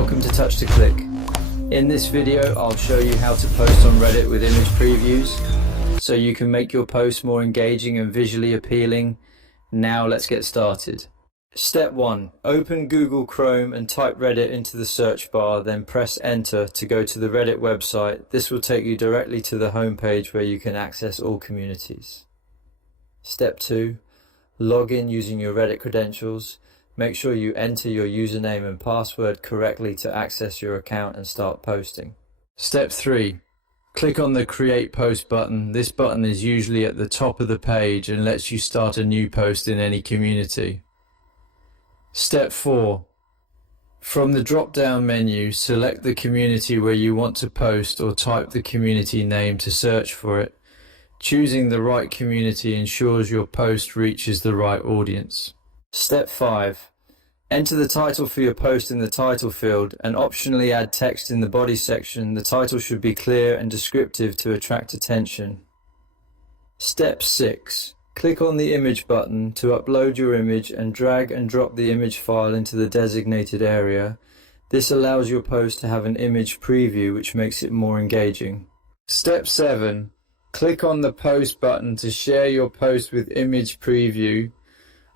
welcome to Touch to Click. In this video I'll show you how to post on Reddit with image previews so you can make your post more engaging and visually appealing. Now let's get started. Step 1. Open Google Chrome and type Reddit into the search bar, then press enter to go to the Reddit website. This will take you directly to the homepage where you can access all communities. Step 2. Log in using your Reddit credentials. Make sure you enter your username and password correctly to access your account and start posting. Step 3. Click on the Create Post button. This button is usually at the top of the page and lets you start a new post in any community. Step 4. From the drop-down menu, select the community where you want to post or type the community name to search for it. Choosing the right community ensures your post reaches the right audience. Step 5. Enter the title for your post in the title field and optionally add text in the body section. The title should be clear and descriptive to attract attention. Step 6. Click on the image button to upload your image and drag and drop the image file into the designated area. This allows your post to have an image preview, which makes it more engaging. Step 7. Click on the post button to share your post with image preview.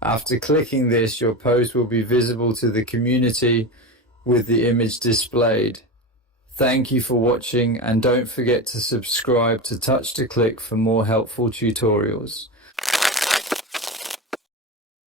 After clicking this, your post will be visible to the community with the image displayed. Thank you for watching, and don't forget to subscribe to Touch to Click for more helpful tutorials.